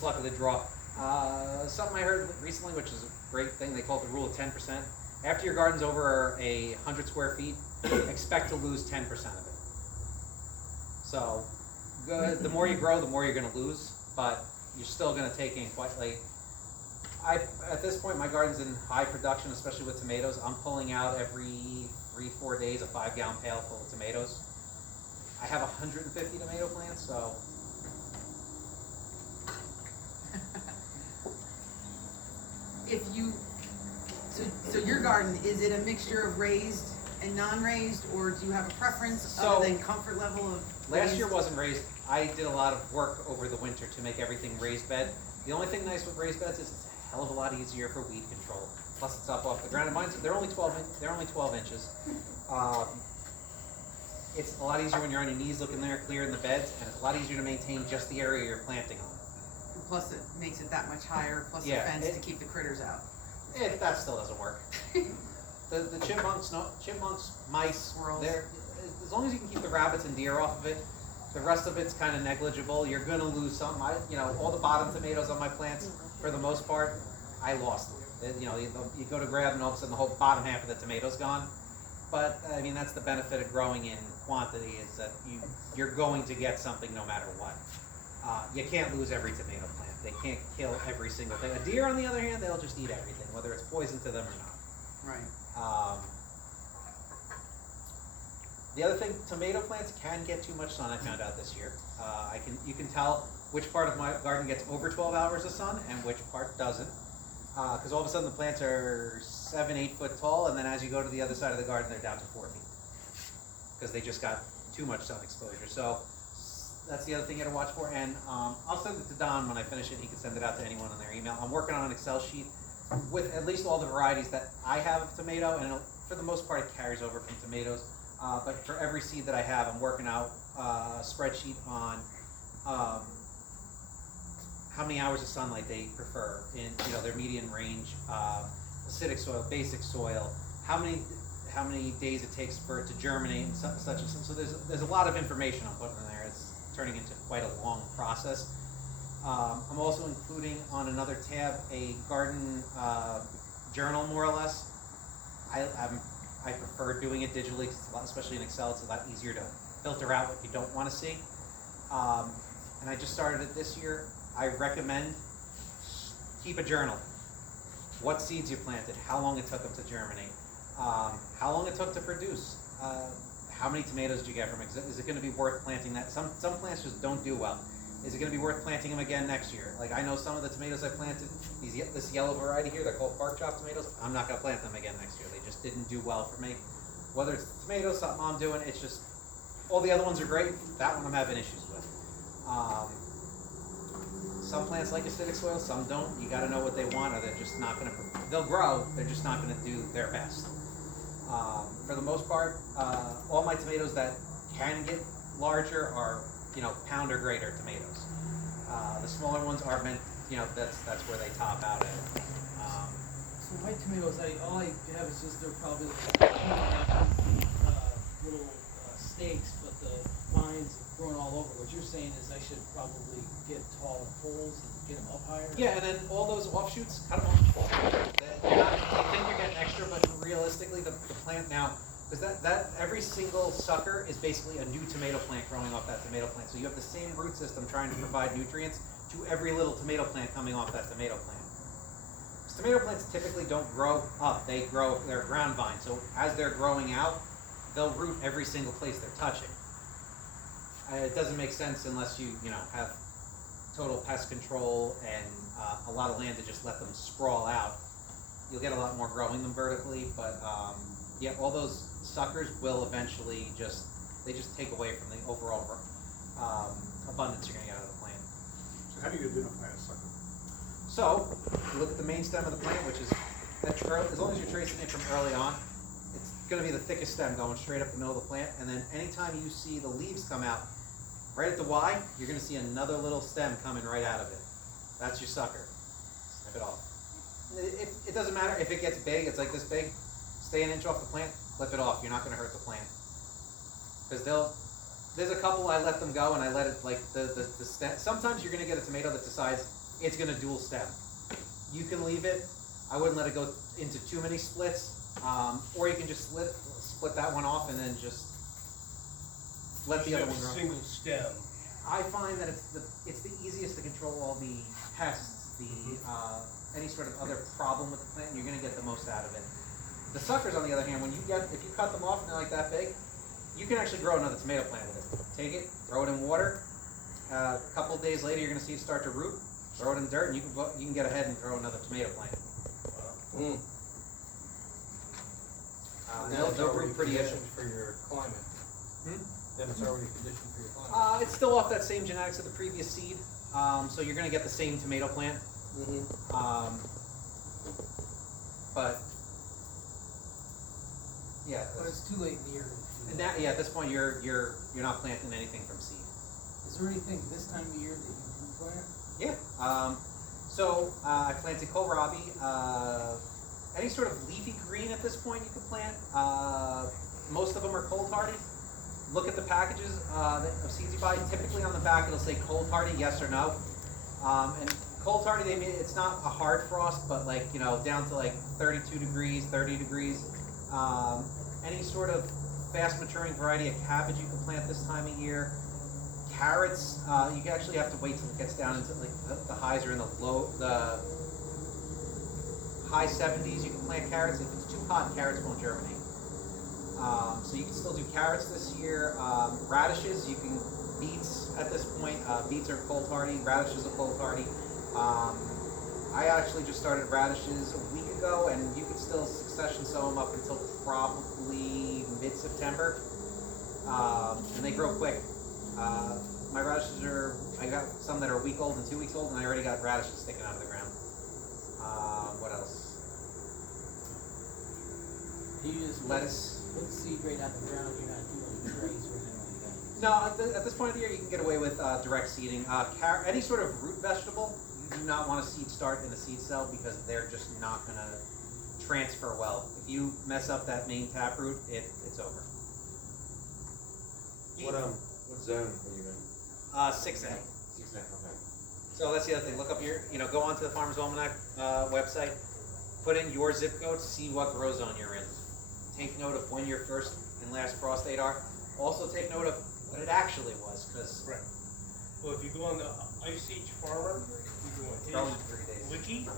just luck of the draw. Something I heard recently, which is a great thing, they call it the rule of 10%. After your garden's over 100 square feet, expect to lose 10% of it. So, the more you grow, the more you're going to lose, but you're still going to take in quite like. At this point, my garden's in high production, especially with tomatoes. I'm pulling out every 3-4 days a 5-gallon pail full of tomatoes. I have 150 tomato plants, so. If you, so your garden, is it a mixture of raised and non-raised, or do you have a preference other than comfort level of raised? Last year wasn't raised. I did a lot of work over the winter to make everything raised bed. The only thing nice with raised beds is it's a hell of a lot easier for weed control. Plus it's up off the ground. And mine's, they're only 12 inches. It's a lot easier when you're on your knees looking there, clearing the beds, and it's a lot easier to maintain just the area you're planting on. And plus it makes it that much higher, plus Yeah, the fence to keep the critters out. That still doesn't work. The chipmunks, mice, Squirrels. As long as you can keep the rabbits and deer off of it, the rest of it's kind of negligible. You're gonna lose some. All the bottom tomatoes on my plants, for the most part, I lost them. You go to grab and all of a sudden the whole bottom half of the tomato's gone. But I mean, that's the benefit of growing in quantity, is that you're going to get something no matter what. You can't lose every tomato plant. They can't kill every single thing. A deer, on the other hand, they'll just eat everything, whether it's poison to them or not. Right. The other thing, tomato plants can get too much sun. I found out this year. You can tell which part of my garden gets over 12 hours of sun and which part doesn't. Because all of a sudden the plants are 7-8 foot tall, and then as you go to the other side of the garden, they're down to 4 feet because they just got too much sun exposure. So that's the other thing you got to watch for. And I'll send it to Don when I finish it. He can send it out to anyone on their email. I'm working on an Excel sheet with at least all the varieties that I have of tomato, and for the most part it carries over from tomatoes. But for every seed that I have, I'm working out a spreadsheet on how many hours of sunlight they prefer in their median range, acidic soil, basic soil, how many days it takes for it to germinate, and such and such. So there's a lot of information I'm putting in there. It's turning into quite a long process. I'm also including on another tab a garden journal, more or less. I prefer doing it digitally, especially in Excel. It's a lot easier to filter out what you don't want to see. And I just started it this year. I recommend keep a journal. What seeds you planted, how long it took them to germinate, how long it took to produce, how many tomatoes did you get from it? Is it going to be worth planting that? Some plants just don't do well. Is it going to be worth planting them again next year? Like, I know some of the tomatoes I planted, this yellow variety here, they're called pork chop tomatoes. I'm not going to plant them again next year. They just didn't do well for me. Whether it's tomatoes, something I'm doing, it's just, all the other ones are great. That one I'm having issues with. Some plants like acidic soil, some don't. You got to know what they want, or they're just not going to, they'll grow, they're just not going to do their best. For the most part, all my tomatoes that can get larger are, pound or greater tomatoes. The smaller ones are meant, that's where they top out at. So white tomatoes, all I have is just they're probably little stakes, but the vines have grown all over. What you're saying is I should probably get tall poles and get them up higher? Yeah, and then all those offshoots, cut them off. You think you're getting extra, but realistically, the plant now, because that every single sucker is basically a new tomato plant growing off that tomato plant. So you have the same root system trying to provide nutrients to every little tomato plant coming off that tomato plant. Because tomato plants typically don't grow up; they're ground vines. So as they're growing out, they'll root every single place they're touching. It doesn't make sense unless you have total pest control and a lot of land to just let them sprawl out. You'll get a lot more growing them vertically, but yeah, all those suckers will eventually just take away from the overall abundance you're going to get out of the plant. So how do you identify a sucker? So, you look at the main stem of the plant, which is, as long as you're tracing it from early on, it's going to be the thickest stem going straight up the middle of the plant, and then anytime you see the leaves come out, right at the Y, you're going to see another little stem coming right out of it. That's your sucker. Snip it off. It doesn't matter if it gets big, it's like this big, stay an inch off the plant, flip it off. You're not going to hurt the plant. Because there's a couple I let them go and I let it, like the stem. Sometimes you're going to get a tomato that decides, it's gonna dual stem. You can leave it, I wouldn't let it go into too many splits, or you can just split that one off and then just let the other one grow. Single stem. I find that it's the easiest to control all the pests, any sort of other problem with the plant, and you're gonna get the most out of it. The suckers, on the other hand, if you cut them off and they're like that big, you can actually grow another tomato plant with it. Take it, throw it in water, a couple of days later you're gonna see it start to root, throw it in dirt, and you can get ahead and grow another tomato plant. They'll root pretty good. For your climate. Then it's already conditioned for your climate. It's still off that same genetics of the previous seed, so you're gonna get the same tomato plant. But yeah, But it's too late in the year to do and that. at this point you're not planting anything from seed. Is there anything this time of year that you can plant? Yeah. So I planted kohlrabi. Any sort of leafy green at this point you can plant. Most of them are cold hardy. Look at the packages of seeds you buy. Typically on the back it'll say cold hardy, yes or no. And cold hardy, it's not a hard frost, but down to 32 degrees, 30 degrees. Any sort of fast maturing variety of cabbage you can plant this time of year. Carrots, you actually have to wait till it gets down into the highs are in the high 70s. You can plant carrots. If it's too hot, carrots won't germinate. So you can still do carrots this year. Radishes, beets at this point. Beets are cold hardy. Radishes are cold hardy. I actually just started radishes a week ago, and you can still succession sow them up until probably mid-September, and they grow quick. My radishes I got some that are a week old and 2 weeks old, and I already got radishes sticking out of the ground. What else? You just Lettuce. put seed right out the ground, you're not doing trays or anything like that. No, at this point of the year, you can get away with direct seeding. Any sort of root vegetable, you do not want to seed start in a seed cell because they're just not going to transfer well. If you mess up that main taproot, it's over. What zone are you in? 6A. Okay. So that's the other thing. Look up go onto the Farmer's Almanac website, put in your zip code, see what grow zone you're in. Take note of when your first and last frost date are. Also take note of what it actually was, because Right. Well, if you go on the Ice Age Farmer, you go growing on in 3 days. his wiki,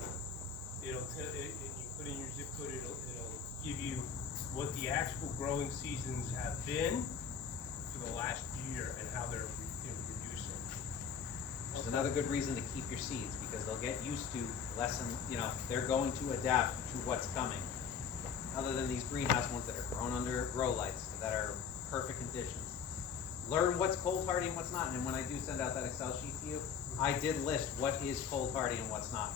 it'll tell and you put in your zip code, it'll give you what the actual growing seasons have been for the last year and how they're reducing. Which is another good reason to keep your seeds, because they'll get used to they're going to adapt to what's coming. Other than these greenhouse ones that are grown under grow lights, that are perfect conditions. Learn what's cold hardy and what's not, and when I do send out that Excel sheet to you, I did list what is cold hardy and what's not.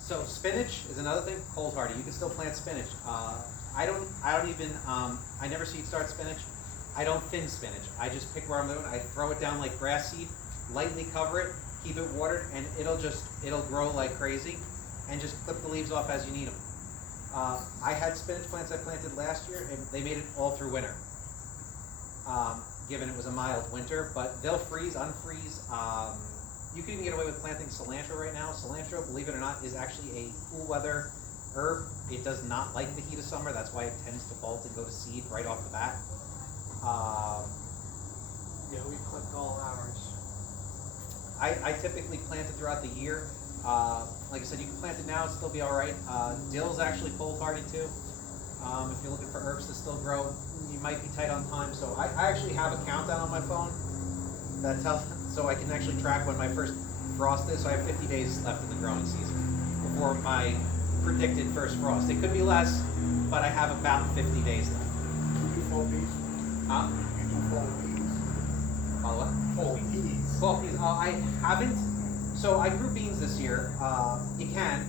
So spinach is another thing, cold hardy. You can still plant spinach. I never seed start spinach. I don't thin spinach. I just pick where I'm doing. I throw it down like grass seed, lightly cover it, keep it watered, and it'll grow like crazy, and just clip the leaves off as you need them. I had spinach plants I planted last year, and they made it all through winter. Given it was a mild winter, but they'll freeze, unfreeze. You can even get away with planting cilantro right now. Cilantro, believe it or not, is actually a cool weather herb. It does not like the heat of summer. That's why it tends to bolt and go to seed right off the bat. Yeah, we clipped all ours. I typically plant it throughout the year. Like I said, you can plant it now, it'll still be all right. Dill's actually cold hardy too. If you're looking for herbs to still grow, you might be tight on time. So I actually have a countdown on my phone that tells, so I can actually track when my first frost is. So I have 50 days left in the growing season before my predicted first frost. It could be less, but I have about 50 days left. You do fall peas? Huh? You do fall peas? Follow what? Fall peas. Fall peas. I haven't. So I grew beans this year. You can.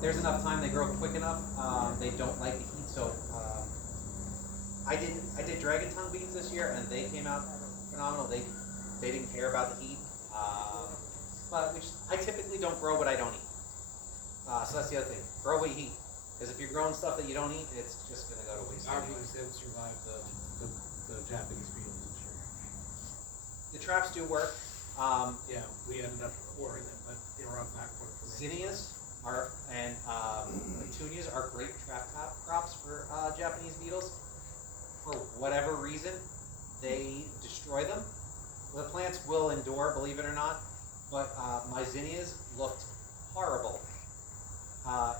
There's enough time. They grow quick enough. They don't like the heat. So I did dragon tongue beans this year, and they came out phenomenal. They didn't care about the heat. But which I typically don't grow what I don't eat. So that's the other thing. Grow what you eat. Because if you're growing stuff that you don't eat, it's just going to go to waste. Our anyway. beans didn't survive the Japanese beetles this year. The traps do work. Yeah, we ended up pouring it, but they were on backward for me. Zinnias and petunias are great trap crops for Japanese beetles. For whatever reason, they destroy them. The plants will endure, believe it or not, but my zinnias looked horrible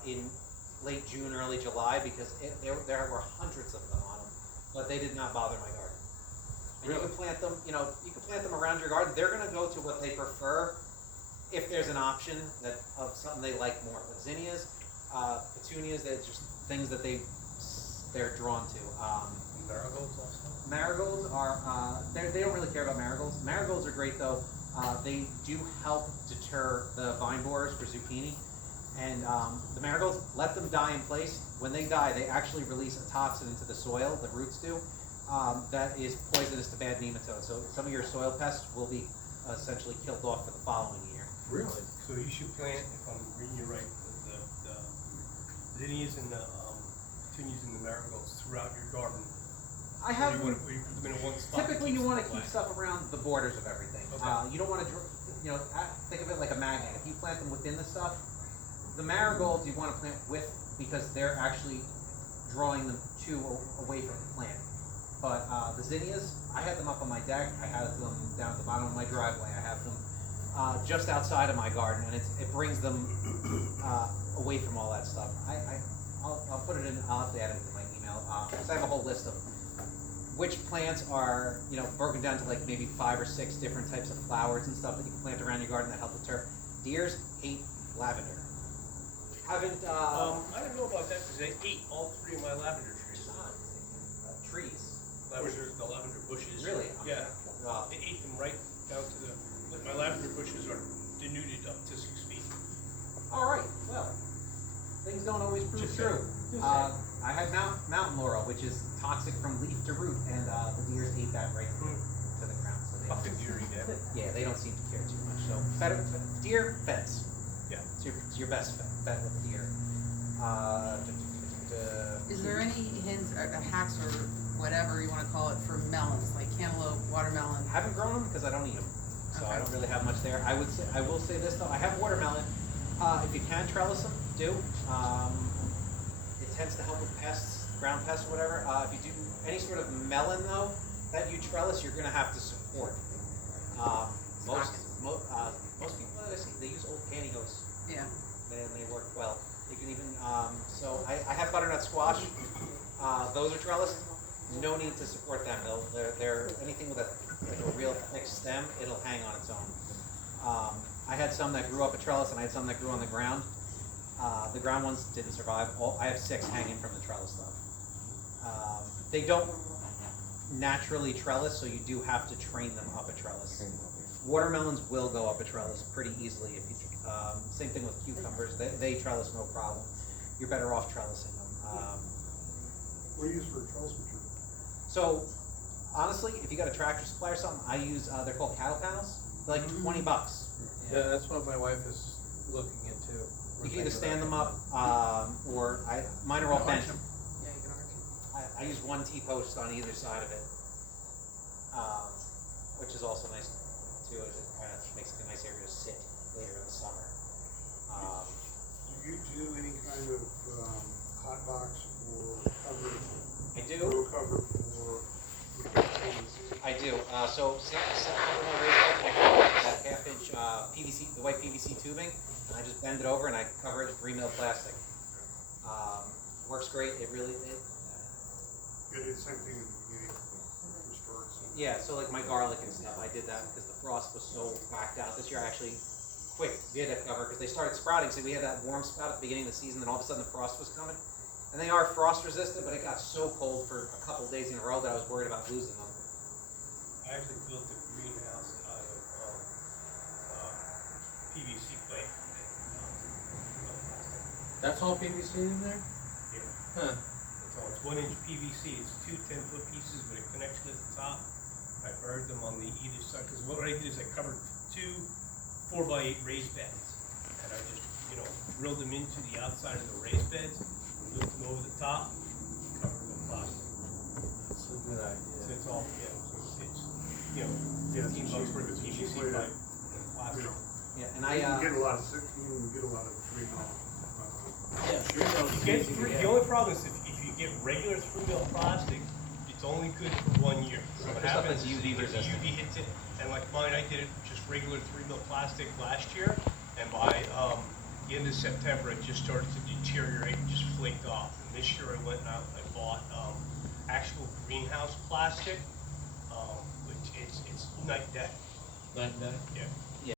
in late June, early July because there were hundreds of them on them, but they did not bother my garden. And you can plant them, you can plant them around your garden. They're going to go to what they prefer if there's an option of something they like more. But zinnias, petunias, they're just things that they're drawn to. Marigolds also? Marigolds are, they don't really care about marigolds. Marigolds are great though. They do help deter the vine borers for zucchini. And the marigolds, let them die in place. When they die, they actually release a toxin into the soil, the roots do, that is poisonous to bad nematodes. So some of your soil pests will be essentially killed off for the following year. Really? So you should plant, if I'm reading you right, the zinnias and the petunias and the marigolds throughout your garden. I have. Or you put them in one spot. Typically, you want to them keep away. stuff around the borders of everything. Okay. You don't want to, think of it like a magnet. If you plant them within the stuff, the marigolds you want to plant with because they're actually drawing them away from the plant. But the zinnias, I had them up on my deck. I have them down at the bottom of my driveway. I have them just outside of my garden, and it brings them away from all that stuff. I'll put it in. I'll have to add it to my email because I have a whole list of which plants are, broken down to like maybe 5 or 6 different types of flowers and stuff that you can plant around your garden that help deter. Deers hate lavender. Haven't, I don't know about that because they ate all 3 of my lavender trees. Trees. The lavender bushes. Really? Yeah. Wow. They ate them right down to like my lavender bushes are denuded up to 6 feet. All right. Well, things don't always prove Just true. saying. I had mountain laurel, which is toxic from leaf to root, and the deers ate that right to the ground. So Fucking deer eat that. yeah, they don't seem to care too much. So deer fence. Yeah. It's your best bet with deer. Is there any hints or hacks or whatever you want to call it for melons, like cantaloupe, watermelon? I haven't grown them because I don't eat them, so I Okay. don't really have much there. I will say this though, I have watermelon. If you can trellis them, do. It tends to help with pests, ground pests, whatever. If you do any sort of melon though that you trellis, you're going to have to support. Most people that I see, they use old pantyhose. Yeah. And they work well. You can even so I have butternut squash. Those are trellised. No need to support them. They're anything with a real thick stem, it'll hang on its own. I had some that grew up a trellis, and I had some that grew on the ground. The ground ones didn't survive. I have 6 hanging from the trellis though. They don't naturally trellis, so you do have to train them up a trellis. Watermelons will go up a trellis pretty easily if you. Same thing with cucumbers. They trellis no problem. You're better off trellising them. What do you use for trellis material? So, honestly, if you got a Tractor Supply or something, I use, they're called cattle panels. They're like $20. Yeah, that's what my wife is looking into. You can either stand them up, or mine are all bent. Yeah, you can arch. I use 1 T-post on either side of it, which is also nice too, as it kind of makes it a nice area to sit later in the summer. Do you do any kind of hot box or cover? I do. Row cover for I do. So that 1/2-inch PVC, the white PVC tubing, and I just bend it over and I cover it with 3 mil plastic. Works great. It really. You did the same thing in the beginning for starts. Yeah. So like my garlic and stuff, I did that because the frost was so whacked out this year. I actually did a cover because they started sprouting. So we had that warm spot at the beginning of the season, and all of a sudden the frost was coming. And they are frost resistant, but it got so cold for a couple of days in a row that I was worried about losing them. I actually built a greenhouse out of PVC plate. That's all PVC in there? Yeah. Huh. So it's 1-inch PVC. It's 2 10-foot pieces with a connection at the top. I buried them on the either side because what I did is I covered 2 4x8 raised beds, and I just drilled them into the outside of the raised beds, lift them over the top, covered them with plastic. That's a good So idea. it's all so it's $15 worth of PVC pipe. And You can get a lot of, you can get a lot of three mil. Yeah, You get the only problem is if you get regular 3 mil plastic, it's only good for 1 year. So what For stuff happens that's is UV if the resistant. UV hits it, and like mine, I did it just regular 3 mil plastic last year, and by the end of September, it just started to deteriorate and just flaked off. And this year, I went out and I bought actual greenhouse plastic, which it's night and day. Night and day? Yeah.